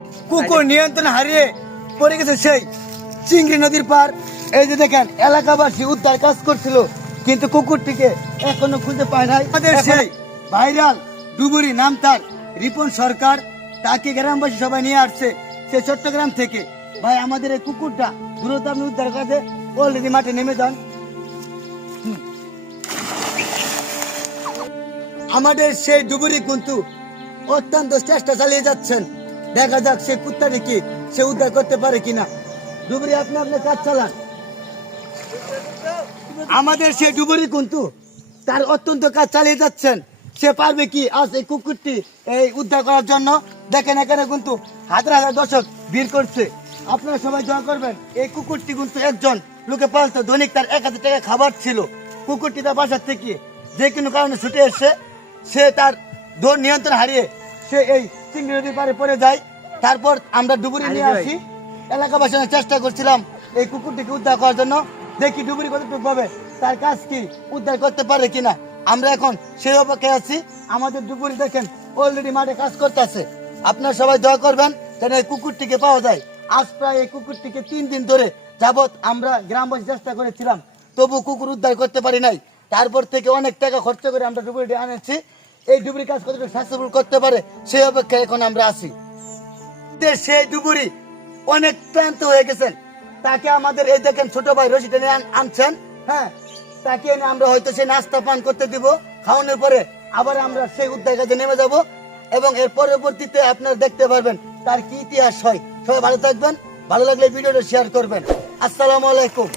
কুকুর নিয়ন্ত্রণ হারিয়ে পড়ে গেছে সেই চিংড়ি নদীর পার। এই যে দেখেন, এলাকাবাসী উদ্ধার কাজ করছিল, কিন্তু কুকুরটিকে এখনো খুঁজে পায় নাই। আমাদের সেই ভাইরাল ডুবুরি নাম তার রিপন সরকার, তাকে গ্রামবাসী সবাই নিয়ে আসছে সে চট্টগ্রাম থেকে। ভাই, আমাদের এই কুকুরটা দ্রুত আপনি উদ্ধার করতে অলরেডি মাঠে নেমে যান। আমাদের সেই ডুবুরি কিন্তু অত্যন্ত চেষ্টা চালিয়ে যাচ্ছেন, দেখা যাক সে কুত্তাটিকে সে উদ্ধার করতে পারে কিনা। ডুবুরি, আপনি আপনার কাজ চালান। আমাদের সেই ডুবুরি কিন্তু তার অত্যন্ত কাজ চালিয়ে যাচ্ছেন, সে পারবে কি আজ এই কুকুরটি এই উদ্ধার করার জন্য। দেখেন, এখানে কিন্তু হাজার হাজার দর্শক ভিড় করছে। আপনারা সবাই দোয়া করবেন। এই কুকুরটি কিন্তু একজন লোকে পালতো, দৈনিক তার 1000 টাকা খাবার ছিল। কুকুরটি তার বাসার থেকে যে কোনো কারণে ছুটে এসে সে তার দৌড় নিয়ন্ত্রণ হারিয়ে সে এই চিংড়ি নদীর পাড়ে পড়ে যায়। তারপর আমরা ডুবুরি নিয়ে আসি। এলাকাবাসী চেষ্টা করছিলাম এই কুকুরটিকে উদ্ধার করার জন্য, দেখি ডুবুরি কতটুকু পাবে, তার কাজ কি উদ্ধার করতে পারে কিনা। আমরা এখন সেই অপেক্ষায় আছি। আমাদের ডুবুরি দেখেন অলরেডি মাঠে কাজ করতেছে। আপনারা সবাই দোয়া করবেন যেন এই কুকুরটিকে পাওয়া যায়। আজ প্রায় এই কুকুরটিকে 3 দিন ধরে যাবত আমরা গ্রামবাসী চেষ্টা করেছিলাম, তবু কুকুর উদ্ধার করতে পারি নাই। তারপর থেকে অনেক টাকা খরচ করে আমরা ডুবুরিটি আনেছি। এই ডুবুরি কাজ কতটুকু সাকসেসফুল করতে পারে সেই অপেক্ষায় এখন আমরা আছি। সেই ডুবুরি অনেক ক্লান্ত হয়ে গেছেন, তাকে আমাদের এই দেখেন ছোট ভাই রশি টেনে আনছেন। হ্যাঁ, তাকে এনে আমরা হয়তো সেই নাস্তা পান করতে দিব। খাওয়ানোর পরে আবার আমরা সেই উদ্ধার কাজে নেমে যাব, এবং এর পরবর্তীতে আপনারা দেখতে পারবেন তার কি ইতিহাস হয়। সবাই ভালো থাকবেন, ভালো লাগলে ভিডিওটা শেয়ার করবেন। আসসালামু আলাইকুম।